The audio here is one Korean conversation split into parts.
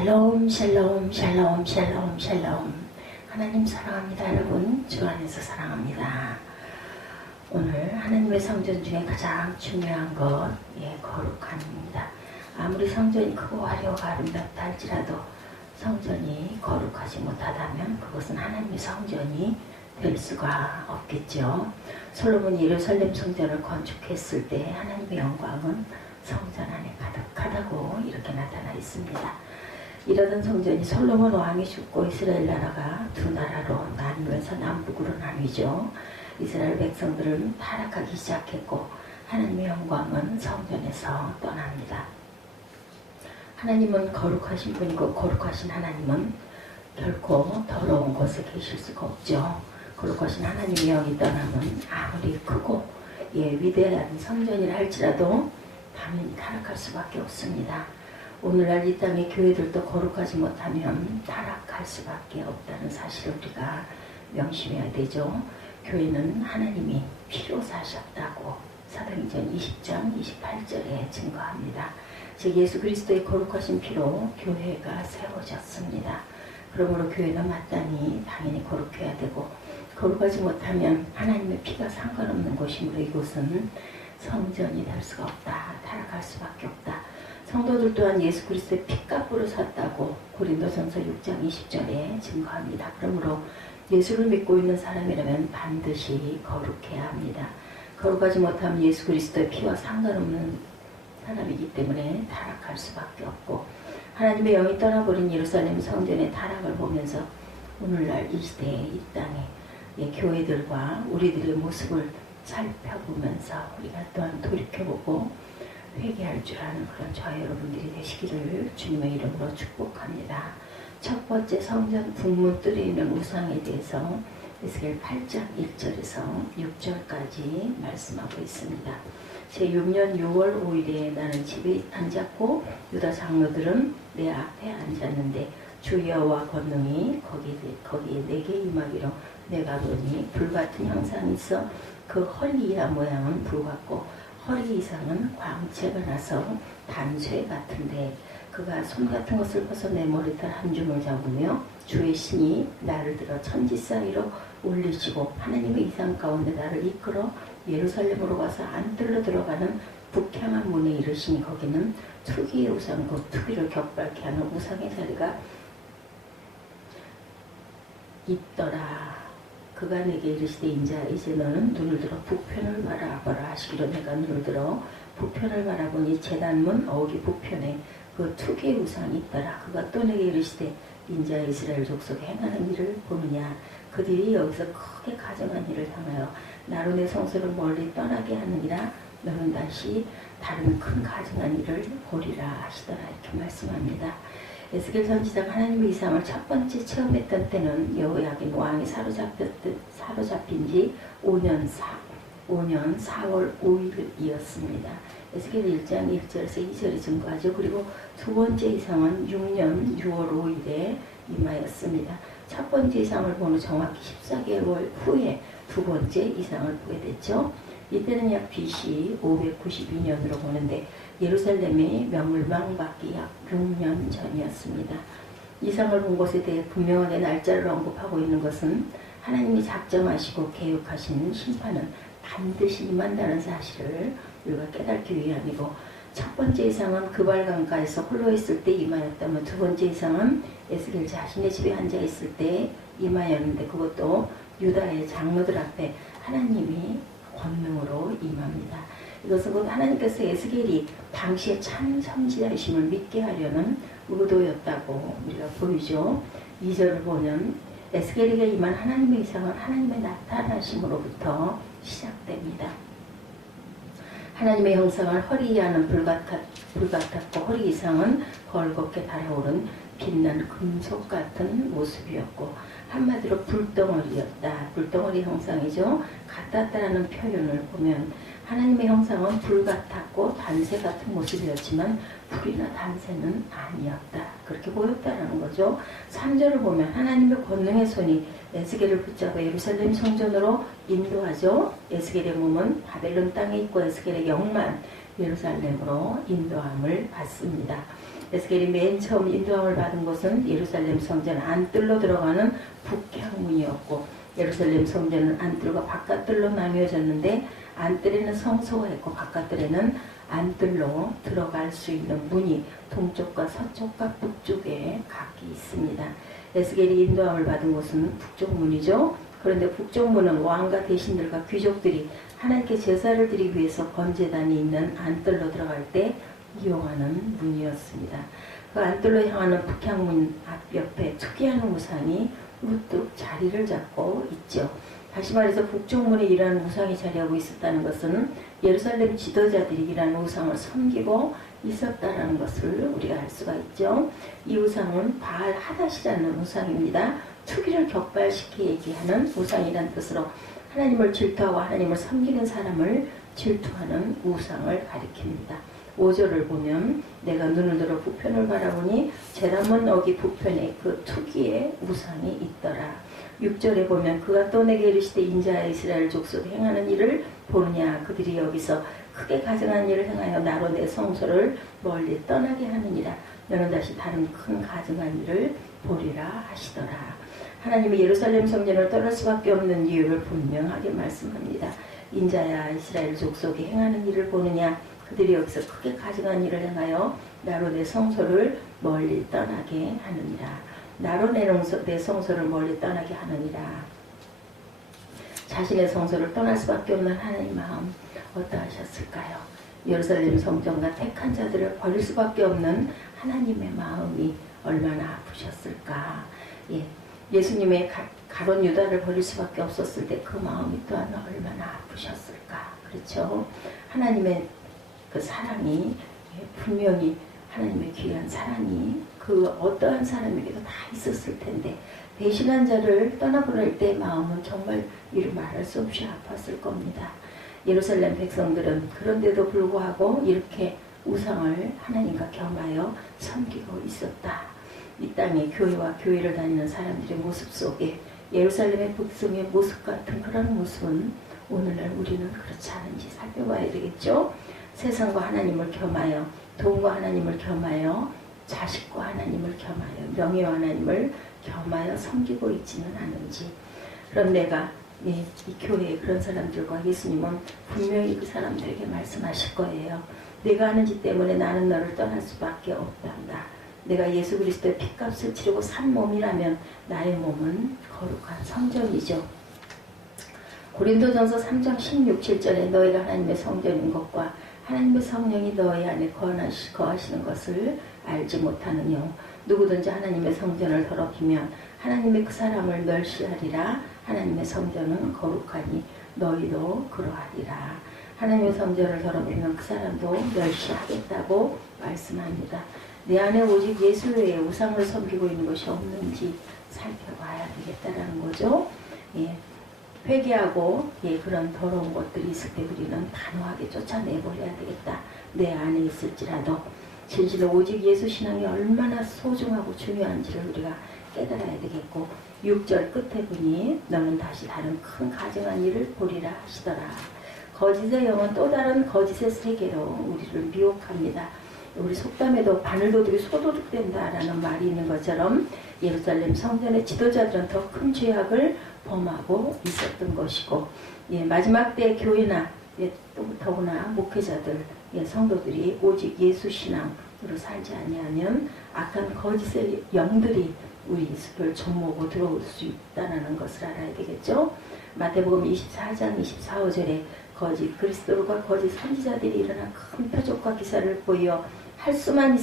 샬롬 샬롬 샬롬 샬롬 샬롬. 하나님 사랑합니다. 여러분 주 안에서 사랑합니다. 오늘 하나님의 성전 중에 가장 중요한 것 거룩함입니다. 아무리 성전이 크고 화려하고 아름답다 할지라도 성전이 거룩하지 못하다면 그것은 하나님의 성전이 될 수가 없겠죠. 솔로몬이 예루살렘 성전을 건축했을 때 하나님의 영광은 성전 안에 가득하다고 이렇게 나타나 있습니다. 이러던 성전이 솔로몬 왕이 죽고 이스라엘 나라가 두 나라로 나누면서 남북으로 나뉘죠. 이스라엘 백성들은 타락하기 시작했고 하나님의 영광은 성전에서 떠납니다. 하나님은 거룩하신 분이고 거룩하신 하나님은 결코 더러운 곳에 계실 수가 없죠. 거룩하신 하나님의 영이 떠나면 아무리 크고 위대한 성전이라 할지라도 당연히 타락할 수밖에 없습니다. 오늘날 이 땅의 교회들도 거룩하지 못하면 타락할 수밖에 없다는 사실을 우리가 명심해야 되죠. 교회는 하나님이 피로 사셨다고 사도행전 20장 28절에 증거합니다. 즉 예수 그리스도의 거룩하신 피로 교회가 세워졌습니다. 그러므로 교회는 마땅히 당연히 거룩해야 되고 거룩하지 못하면 하나님의 피가 상관없는 곳이므로 이곳은 성전이 될 수가 없다. 타락할 수밖에 없다. 성도들 또한 예수 그리스도의 피값으로 샀다고 고린도전서 6장 20절에 증거합니다. 그러므로 예수를 믿고 있는 사람이라면 반드시 거룩해야 합니다. 거룩하지 못하면 예수 그리스도의 피와 상관없는 사람이기 때문에 타락할 수밖에 없고 하나님의 영이 떠나버린 예루살렘 성전의 타락을 보면서 오늘날 이 시대에 이 땅에 교회들과 우리들의 모습을 살펴보면서 우리가 또한 돌이켜보고 회개할 줄 아는 그런 저와 여러분들이 되시기를 주님의 이름으로 축복합니다. 첫 번째 성전 북문뜰에 있는 우상에 대해서 에스겔 8장 1절에서 6절까지 말씀하고 있습니다. 제6년 6월 5일에 나는 집에 앉았고 유다 장로들은 내 앞에 앉았는데 주 여호와 권능이 거기에 내게 임하기로 내가 보니 불같은 형상이 있어 그 허리와 모양은 불 같고 허리 이상은 광채가 나서 단쇠 같은데 그가 손 같은 것을 벗어 내 머리털 한 줌을 잡으며 주의 신이 나를 들어 천지 사이로 올리시고 하나님의 이상 가운데 나를 이끌어 예루살렘으로 가서 안뜰로 들어가는 북향한 문에 이르시니 거기는 투기의 우상 곧 투기를 격발케 하는 우상의 자리가 있더라. 그가 내게 이르시되 인자 이제 너는 눈을 들어 북편을 바라보라 하시기로 내가 눈을 들어 북편을 바라보니 제단문 어기 북편에 그 투기의 우상이 있더라. 그가 또 내게 이르시되 인자 이스라엘 족속에 행하는 일을 보느냐. 그들이 여기서 크게 가정한 일을 향하여 나로 내 성소를 멀리 떠나게 하느니라. 너는 다시 다른 큰 가정한 일을 보리라 하시더라. 이렇게 말씀합니다. 에스겔 선지자가 하나님의 이상을 첫 번째 체험했던 때는 여호야긴 왕이 사로잡힌 지 5년 4월 5일이었습니다. 에스겔 1장 1절에서 2절이 증거하죠. 그리고 두 번째 이상은 6년 6월 5일에 임하였습니다. 첫 번째 이상을 본 후 정확히 14개월 후에 두 번째 이상을 보게 됐죠. 이때는 약 BC 592년으로 보는데 예루살렘의 명물망받기 약 6년 전이었습니다. 이상을 본 것에 대해 분명하게 날짜를 언급하고 있는 것은 하나님이 작정하시고 계획하신 심판은 반드시 임한다는 사실을 우리가 깨닫기 위함이고 첫 번째 이상은 그발강가에서 홀로 있을 때 임하였다면 두 번째 이상은 에스겔 자신의 집에 앉아 있을 때 임하였는데 그것도 유다의 장로들 앞에 하나님이 권능으로 임합니다. 이것은 곧 하나님께서 에스겔이 당시에 참 선지자이심을 믿게 하려는 의도였다고 우리가 보이죠. 2절을 보면 에스겔에게 임한 하나님의 이상은 하나님의 나타나심으로부터 시작됩니다. 하나님의 형상을 허리 이하는 불 같았고 허리 이상은 걸겋게 달아오른 빛나는 금속 같은 모습이었고 한마디로 불덩어리였다. 불덩어리 형상이죠. 같았다라는 표현을 보면 하나님의 형상은 불 같았고 단새 같은 모습이었지만 불이나 단새는 아니었다. 그렇게 보였다라는 거죠. 3절을 보면 하나님의 권능의 손이 에스겔을 붙잡아 예루살렘 성전으로 인도하죠. 에스겔의 몸은 바벨론 땅에 있고 에스겔의 영만 예루살렘으로 인도함을 받습니다. 에스겔이 맨 처음 인도함을 받은 곳은 예루살렘 성전 안뜰로 들어가는 북향문이었고, 예루살렘 성전은 안뜰과 바깥뜰로 나뉘어졌는데, 안뜰에는 성소가 있고 바깥뜰에는 안뜰로 들어갈 수 있는 문이 동쪽과 서쪽과 북쪽에 각기 있습니다. 에스겔이 인도함을 받은 곳은 북쪽 문이죠. 그런데 북쪽 문은 왕과 대신들과 귀족들이 하나님께 제사를 드리기 위해서 번제단이 있는 안뜰로 들어갈 때 이용하는 문이었습니다. 그 안뜰로 향하는 북향문 앞 옆에 특이한 우상이 우뚝 자리를 잡고 있죠. 다시 말해서 북쪽 문에 이러한 우상이 자리하고 있었다는 것은 예루살렘 지도자들이 이러한 우상을 섬기고 있었다는 것을 우리가 알 수가 있죠. 이 우상은 바알 하닷이라는 우상입니다. 투기를 격발시키게 하는 우상이라는 뜻으로 하나님을 질투하고 하나님을 섬기는 사람을 질투하는 우상을 가리킵니다. 5절을 보면 내가 눈을 들어 북편을 바라보니 제라몬 어기 북편에 그 투기의 우상이 있더라. 6절에 보면 그가 또 내게 이르시되 인자야 이스라엘 족속이 행하는 일을 보느냐. 그들이 여기서 크게 가증한 일을 행하여 나로 내 성소를 멀리 떠나게 하느니라. 너는 다시 다른 큰 가증한 일을 보리라 하시더라. 하나님이 예루살렘 성전을 떠날 수밖에 없는 이유를 분명하게 말씀합니다. 인자야 이스라엘 족속이 행하는 일을 보느냐. 그들이 여기서 크게 가증한 일을 행하여 나로 내 성소를 멀리 떠나게 하느니라. 나로 내 성소를 멀리 떠나게 하느니라. 자신의 성소를 떠날 수밖에 없는 하나님 마음 어떠하셨을까요? 예루살렘 성전과 택한 자들을 버릴 수밖에 없는 하나님의 마음이 얼마나 아프셨을까. 예수님의 가론 유다를 버릴 수밖에 없었을 때 그 마음이 또한 얼마나 아프셨을까. 그렇죠? 하나님의 그 사랑이 분명히 하나님의 귀한 사랑이 그 어떠한 사람에게도 다 있었을 텐데 배신한 자를 떠나보낼 때 마음은 정말 이루 말할 수 없이 아팠을 겁니다. 예루살렘 백성들은 그런데도 불구하고 이렇게 우상을 하나님과 겸하여 섬기고 있었다. 이 땅에 교회와 교회를 다니는 사람들의 모습 속에 예루살렘의 백성의 모습 같은 그런 모습은 오늘날 우리는 그렇지 않은지 살펴봐야 되겠죠. 세상과 하나님을 겸하여 돈과 하나님을 겸하여 자식과 하나님을 겸하여 명예와 하나님을 겸하여 섬기고 있지는 않은지. 그럼 내가 이 교회에 그런 사람들과 예수님은 분명히 그 사람들에게 말씀하실 거예요. 내가 하는 짓 때문에 나는 너를 떠날 수밖에 없단다. 내가 예수 그리스도의 핏값을 치르고 산 몸이라면 나의 몸은 거룩한 성전이죠. 고린도전서 3장 16, 7절에 너희가 하나님의 성전인 것과 하나님의 성령이 너희 안에 거하시는 것을 알지 못하느뇨. 누구든지 하나님의 성전을 더럽히면 하나님의 그 사람을 멸시하리라. 하나님의 성전은 거룩하니 너희도 그러하리라. 하나님의 성전을 더럽히면 그 사람도 멸시하겠다고 말씀합니다. 내 안에 오직 예수 외에 우상을 섬기고 있는 것이 없는지 살펴봐야 되겠다라는 거죠. 회개하고 그런 더러운 것들이 있을 때 우리는 단호하게 쫓아내버려야 되겠다. 내 안에 있을지라도 진실로 오직 예수 신앙이 얼마나 소중하고 중요한지를 우리가 깨달아야 되겠고 6절 끝에 보니 너는 다시 다른 큰 가증한 일을 보리라 하시더라. 거짓의 영은 또 다른 거짓의 세계로 우리를 미혹합니다. 우리 속담에도 바늘도둑이 소도둑된다라는 말이 있는 것처럼 예루살렘 성전의 지도자들은 더 큰 죄악을 범하고 있었던 것이고 마지막 때 교회나 또 더구나 목회자들 성도들이 오직 예수 신앙으로 살지 아니하면 악한 거짓의 영들이 우리 숲을 좀모고 들어올 수 있다는 것을 알아야 되겠죠. 마태복음 24장 24절에 거짓 그리스도가 거짓 선지자들이 일어나 큰 표적과 기사를 보여 할 수만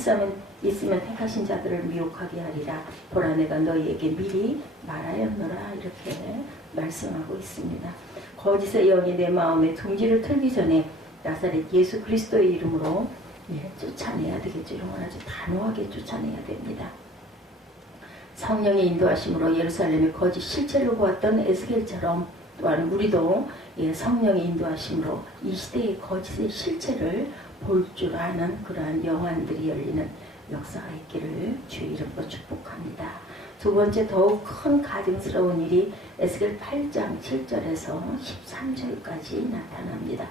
있으면 택하신 자들을 미혹하게 하리라. 보라 내가 너희에게 미리 말하였노라. 이렇게 말씀하고 있습니다. 거짓의 영이 내 마음에 둥지를 틀기 전에 나사렛 예수 그리스도의 이름으로 쫓아내야 되겠죠. 이런 건 아주 단호하게 쫓아내야 됩니다. 성령의 인도하심으로 예루살렘의 거짓 실체를 보았던 에스겔처럼 또한 우리도 성령의 인도하심으로 이 시대의 거짓의 실체를 볼 줄 아는 그러한 영안들이 열리는 역사가 있기를 주의 이름으로 축복합니다. 두 번째 더욱 큰 가증스러운 일이 에스겔 8장 7절에서 13절까지 나타납니다.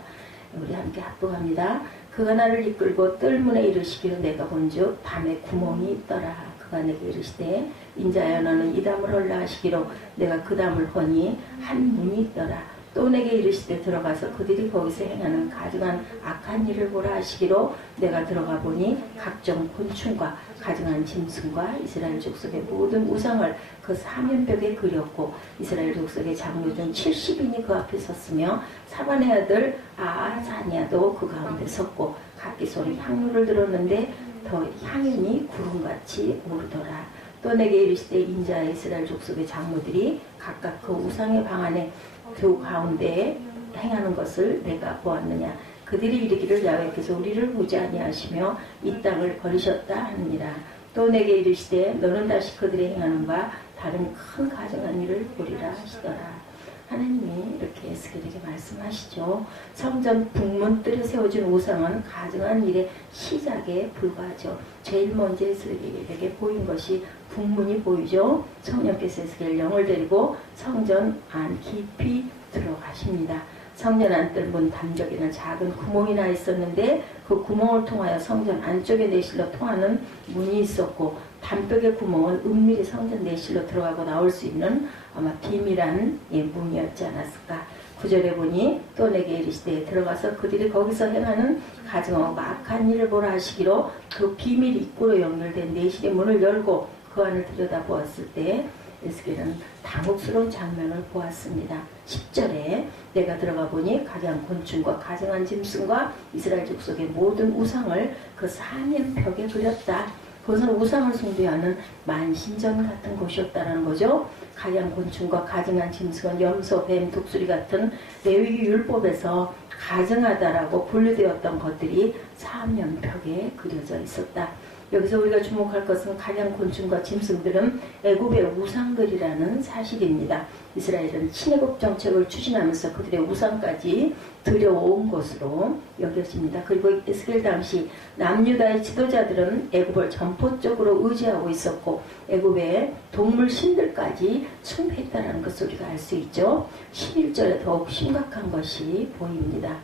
우리 함께 합독합니다. 그가 나를 이끌고 뜰문에 이르시기를 내가 본즉 담에 구멍이 있더라. 그가 내게 이르시되 인자여 너는 이 담을 헐라 하시기로 내가 그 담을 허니 한 문이 있더라. 또 내게 이르시되 들어가서 그들이 거기서 행하는 가증한 악한 일을 보라 하시기로 내가 들어가 보니 각종 곤충과 가증한 짐승과 이스라엘 족속의 모든 우상을 그 사면벽에 그렸고 이스라엘 족속의 장로 중 70인이 그 앞에 섰으며 사반의 아들 아하사니아도 그 가운데 섰고 각기 손에 향유를 들었는데 더 향연이 구름같이 오르더라. 또 내게 이르시되 인자의 이스라엘 족속의 장로들이 각각 그 우상의 방 안에 그 가운데에 행하는 것을 내가 보았느냐. 그들이 이르기를 야훼께서 우리를 보지 아니하시며 이 땅을 버리셨다 하느니라. 또 내게 이르시되 너는 다시 그들이 행하는 바 다른 큰 가증한 일을 보리라 하시더라. 하나님이 이렇게 에스겔에게 말씀하시죠. 성전 북문뜰에 세워진 우상은 가증한 일의 시작에 불과하죠. 제일 먼저 에스겔에게 보인 것이 북문이 보이죠. 성령께서 에스겔 영을 데리고 성전 안 깊이 들어가십니다. 성전 안뜰문 담적에는 작은 구멍이 나 있었는데 그 구멍을 통하여 성전 안쪽의 내실로 통하는 문이 있었고 담벽의 구멍은 은밀히 성전 내실로 들어가고 나올 수 있는 아마 비밀한 문이었지 않았을까. 9절에 보니 또 내게 이르시되 들어가서 그들이 거기서 행하는 가증하고 악한 일을 보라 하시기로 그 비밀 입구로 연결된 내실의 문을 열고 그 안을 들여다보았을 때 에스겔은 당혹스러운 장면을 보았습니다. 10절에 내가 들어가 보니 각양 곤충과 가증한 짐승과 이스라엘 족속의 모든 우상을 그 사면벽에 그렸다. 그것은 우상을 숭배하는 만신전 같은 곳이었다는 거죠. 각양 곤충과 가증한 짐승은 염소, 뱀, 독수리 같은 레위기 율법에서 가증하다라고 분류되었던 것들이 사면벽에 그려져 있었다. 여기서 우리가 주목할 것은 각양 곤충과 짐승들은 애굽의 우상들이라는 사실입니다. 이스라엘은 친애국 정책을 추진하면서 그들의 우상까지 들여온 것으로 여겨집니다. 그리고 에스겔 당시 남유다의 지도자들은 애굽을 전포적으로 의지하고 있었고 애굽의 동물 신들까지 숭배했다는 것을 우리가 알 수 있죠. 11절에 더욱 심각한 것이 보입니다.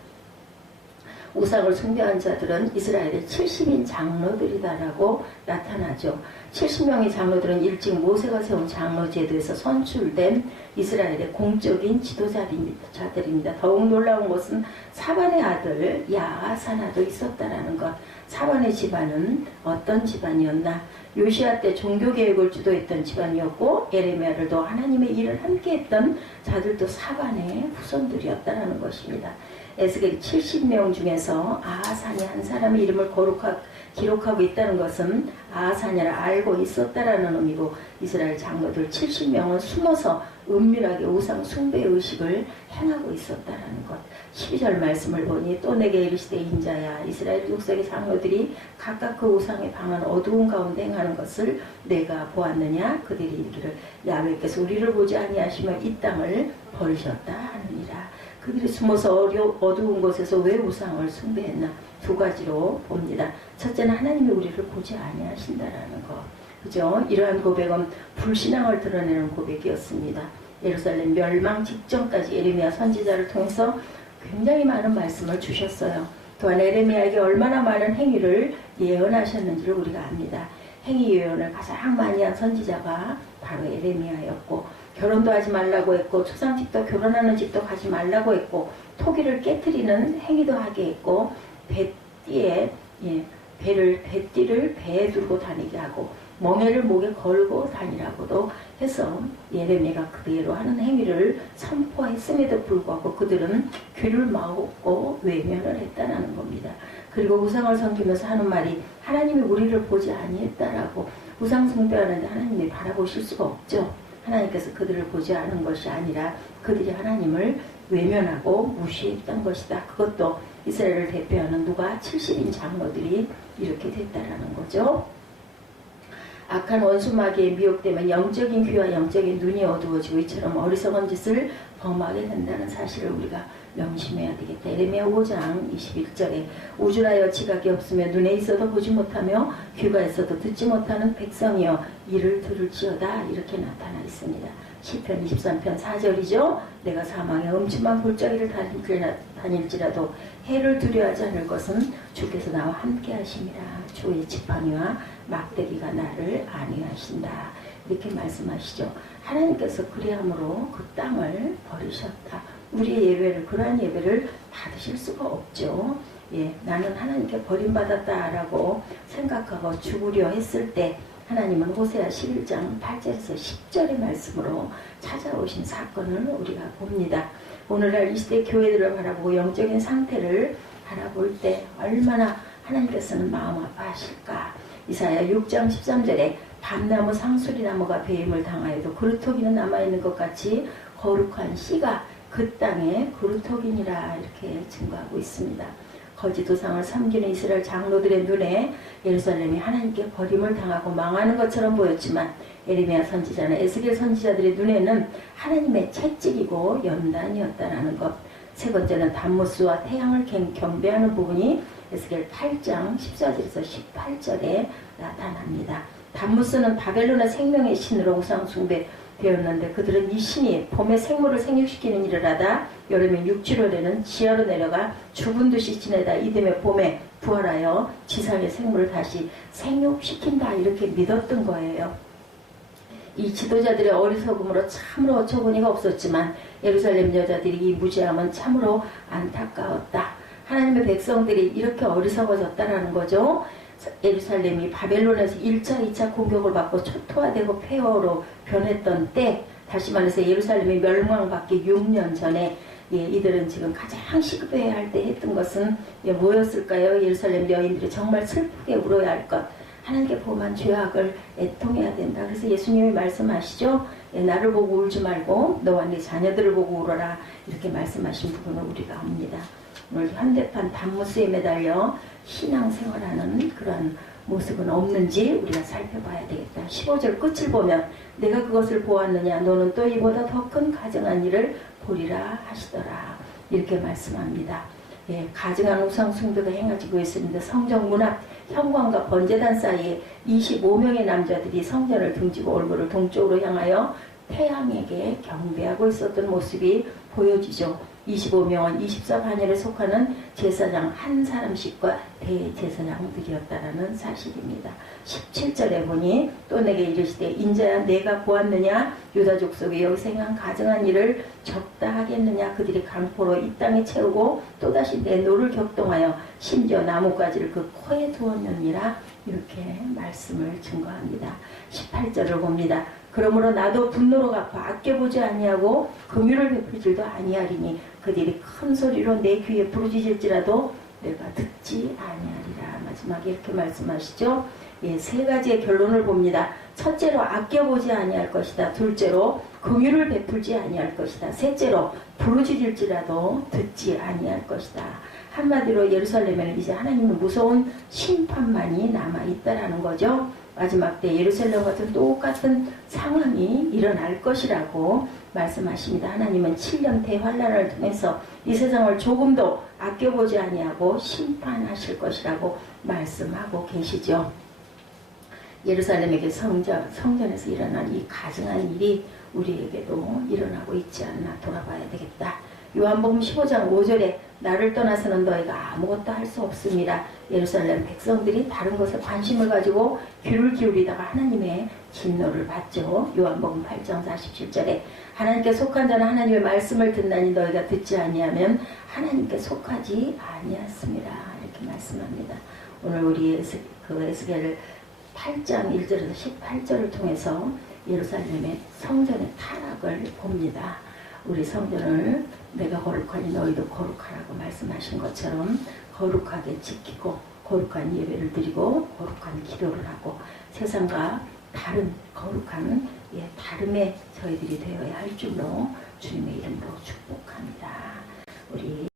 우상을 숭배한 자들은 이스라엘의 70인 장로들이다라고 나타나죠. 70명의 장로들은 일찍 모세가 세운 장로 제도에서 선출된 이스라엘의 공적인 지도자들입니다. 더욱 놀라운 것은 사반의 아들 야하사나도 있었다라는 것. 사반의 집안은 어떤 집안이었나? 요시아 때 종교개혁을 주도했던 집안이었고 에레미야를도 하나님의 일을 함께했던 자들도 사반의 후손들이었다라는 것입니다. 에스겔 70명 중에서 아하사냐 한 사람의 이름을 기록하고 있다는 것은 아하사냐를 알고 있었다라는 의미고 이스라엘 장로들 70명은 숨어서 은밀하게 우상 숭배 의식을 행하고 있었다라는 것. 12절 말씀을 보니 또 내게 이르시되 인자야 이스라엘 족속의 장로들이 각각 그 우상의 방안 어두운 가운데 행하는 것을 내가 보았느냐. 그들이 이르기를 야훼께서 우리를 보지 아니하시며 이 땅을 버리셨다 하느니라. 그들이 숨어서 어두운 곳에서 왜 우상을 숭배했나? 두 가지로 봅니다. 첫째는 하나님이 우리를 보지 아니하신다라는 것. 그죠? 이러한 고백은 불신앙을 드러내는 고백이었습니다. 예루살렘 멸망 직전까지 에레미야 선지자를 통해서 굉장히 많은 말씀을 주셨어요. 또한 에레미야에게 얼마나 많은 행위를 예언하셨는지를 우리가 압니다. 행위 예언을 가장 많이 한 선지자가 바로 에레미야였고 결혼도 하지 말라고 했고 초상집도 결혼하는 집도 가지 말라고 했고 토기를 깨트리는 행위도 하게 했고 배띠를 배에 들고 다니게 하고 멍에를 목에 걸고 다니라고도 해서 예레미야가 그대로 하는 행위를 선포했음에도 불구하고 그들은 귀를 막고 외면을 했다는 겁니다. 그리고 우상을 섬기면서 하는 말이 하나님이 우리를 보지 아니했다라고. 우상 숭배하는데 하나님이 바라보실 수가 없죠. 하나님께서 그들을 보지 않은 것이 아니라 그들이 하나님을 외면하고 무시했던 것이다. 그것도 이스라엘을 대표하는 누가 70인 장로들이 이렇게 됐다라는 거죠. 악한 원수 마귀에 미혹되면 영적인 귀와 영적인 눈이 어두워지고 이처럼 어리석은 짓을 범하게 된다는 사실을 우리가 명심해야 되겠다. 에레미야 5장 21절에 우주라여 지각이 없으며 눈에 있어도 보지 못하며 귀가 있어도 듣지 못하는 백성이여 이를 들을지어다 이렇게 나타나 있습니다. 시편 23편 4절이죠. 내가 사망의 음침한 골짜기를 다닐지라도 해를 두려워하지 않을 것은 주께서 나와 함께 하심이라. 주의 지팡이와 막대기가 나를 안위하신다. 이렇게 말씀하시죠. 하나님께서 그리함으로 그 땅을 버리셨다. 우리의 예배를, 그러한 예배를 받으실 수가 없죠. 예, 나는 하나님께 버림받았다라고 생각하고 죽으려 했을 때 하나님은 호세아 11장 8절에서 10절의 말씀으로 찾아오신 사건을 우리가 봅니다. 오늘날 이 시대 교회들을 바라보고 영적인 상태를 바라볼 때 얼마나 하나님께서는 마음 아파하실까. 이사야 6장 13절에 밤나무 상수리나무가 배임을 당하여도 그루터기는 남아있는 것 같이 거룩한 씨가 그 땅에 그루터기니라 이렇게 증거하고 있습니다. 거짓 우상을 섬기는 이스라엘 장로들의 눈에 예루살렘이 하나님께 버림을 당하고 망하는 것처럼 보였지만 에레미야 선지자나 에스겔 선지자들의 눈에는 하나님의 채찍이고 연단이었다라는 것. 세 번째는 담무스와 태양을 경배하는 부분이 에스겔 8장 14절에서 18절에 나타납니다. 담무스는 바벨론의 생명의 신으로 우상 숭배되었는데 그들은 이 신이 봄에 생물을 생육시키는 일을 하다 여름에 육지로되는 지하로 내려가 죽은 듯이 지내다 이듬해 봄에 부활하여 지상의 생물을 다시 생육시킨다 이렇게 믿었던 거예요. 이 지도자들의 어리석음으로 참으로 어처구니가 없었지만 예루살렘 여자들이 이 무지함은 참으로 안타까웠다. 하나님의 백성들이 이렇게 어리석어졌다라는 거죠. 예루살렘이 바벨론에서 1차, 2차 공격을 받고 초토화되고 폐허로 변했던 때, 다시 말해서 예루살렘이 멸망받기 6년 전에 이들은 지금 가장 시급해야 할 때 했던 것은 뭐였을까요? 예루살렘 여인들이 정말 슬프게 울어야 할 것. 하나님께 범한 죄악을 애통해야 된다. 그래서 예수님이 말씀하시죠. 나를 보고 울지 말고 너와 네 자녀들을 보고 울어라. 이렇게 말씀하신 부분을 우리가 압니다. 오늘 현대판 담무스에 매달려 신앙생활하는 그런 모습은 없는지 우리가 살펴봐야 되겠다. 15절 끝을 보면 내가 그것을 보았느냐 너는 또 이보다 더 큰 가증한 일을 보리라 하시더라. 이렇게 말씀합니다. 예, 가증한 우상 숭배가 행해지고 있습니다. 성전 문 앞 현관과 번제단 사이에 25명의 남자들이 성전을 등지고 얼굴을 동쪽으로 향하여 태양에게 경배하고 있었던 모습이 보여지죠. 25명은 24반열에 속하는 제사장 한 사람씩과 대제사장들이었다라는 사실입니다. 17절에 보니 또 내게 이르시되 인자야 내가 보았느냐 유다 족속이 여기서 행한 가증한 일을 적다 하겠느냐. 그들이 강포로 이 땅에 채우고 또다시 내 노를 격동하여 심지어 나뭇가지를 그 코에 두었느니라. 이렇게 말씀을 증거합니다. 18절을 봅니다. 그러므로 나도 분노로 갚아 아껴보지 아니하고 긍휼을 베풀 줄도 아니하리니 그들이 큰 소리로 내 귀에 부르짖을지라도 내가 듣지 아니하리라. 마지막에 이렇게 말씀하시죠. 예, 세 가지의 결론을 봅니다. 첫째로 아껴보지 아니할 것이다. 둘째로 긍휼을 베풀지 아니할 것이다. 셋째로 부르짖을지라도 듣지 아니할 것이다. 한마디로 예루살렘에는 이제 하나님의 무서운 심판만이 남아있다라는 거죠. 마지막 때 예루살렘 같은 똑같은 상황이 일어날 것이라고 말씀하십니다. 하나님은 7년 대환란을 통해서 이 세상을 조금도 아껴보지 아니하고 심판하실 것이라고 말씀하고 계시죠. 예루살렘에게 성전에서 일어난 이 가증한 일이 우리에게도 일어나고 있지 않나 돌아봐야 되겠다. 요한복음 15장 5절에 나를 떠나서는 너희가 아무것도 할 수 없습니다. 예루살렘 백성들이 다른 것에 관심을 가지고 귀를 기울이다가 하나님의 진노를 받죠. 요한복음 8장 47절에 하나님께 속한 자는 하나님의 말씀을 듣나니 너희가 듣지 아니하면 하나님께 속하지 아니하였습니다. 이렇게 말씀합니다. 오늘 우리 에스겔 8장 1절에서 18절을 통해서 예루살렘의 성전의 타락을 봅니다. 우리 성전을 내가 거룩하니 너희도 거룩하라고 말씀하신 것처럼 거룩하게 지키고 거룩한 예배를 드리고 거룩한 기도를 하고 세상과 다른 거룩한 다름의 저희들이 되어야 할 줄로 주님의 이름으로 축복합니다. 우리